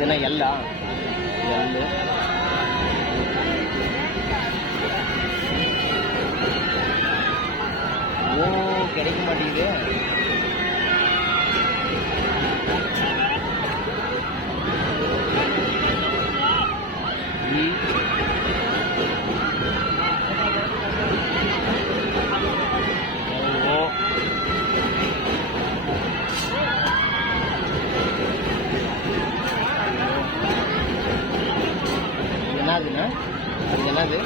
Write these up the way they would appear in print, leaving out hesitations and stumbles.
இதுனா எல்லா எல்லு ஓ கிடைக்க மாட்டேங்குது. என்னதுன்னா அது என்னது?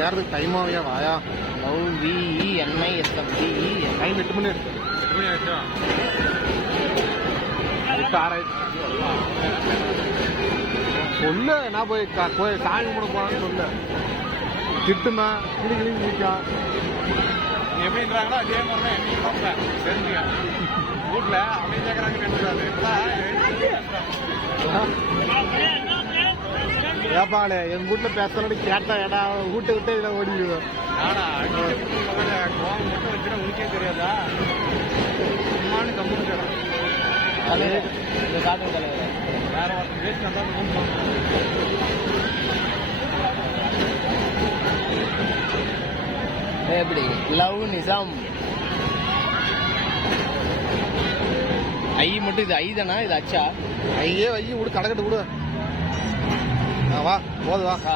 யாருக்கு டைமாவையா வாயா லவ் VENISFD டைம் 8 மணி ஆச்சா சொல்லு. நான் போய் சாமி கும்பிட போனான்னு சொல்லு. திட்டுனா கிளி கிளி கிளிக்கா எப்படின்றாங்களோ அதே மாதிரி தான் என்னையும் பார்ப்பேன். தெரிஞ்சுங்க வீட்டில் அப்படி கேட்குறாங்க. ஏப்பாளே என் வீட்டில் பேசுறோட கேட்டா ஏடா வீட்டை விட்டு இதில் ஓடிடுது. கோவம் மட்டும் வச்சுட்டா உனக்கே தெரியாதா? சும்மானு கம்முன்னு தலைவர் இந்த காட்டு தலைவர் வேற ஒருத்தர் வேஸ்ட் வந்தால் எப்படி லவ் நிசாம் ஐ மட்டும் இது ஐ தானா? இது அச்சா ஐயே ஐயே விடு கடக்கட்டு விடு. வா போது வா.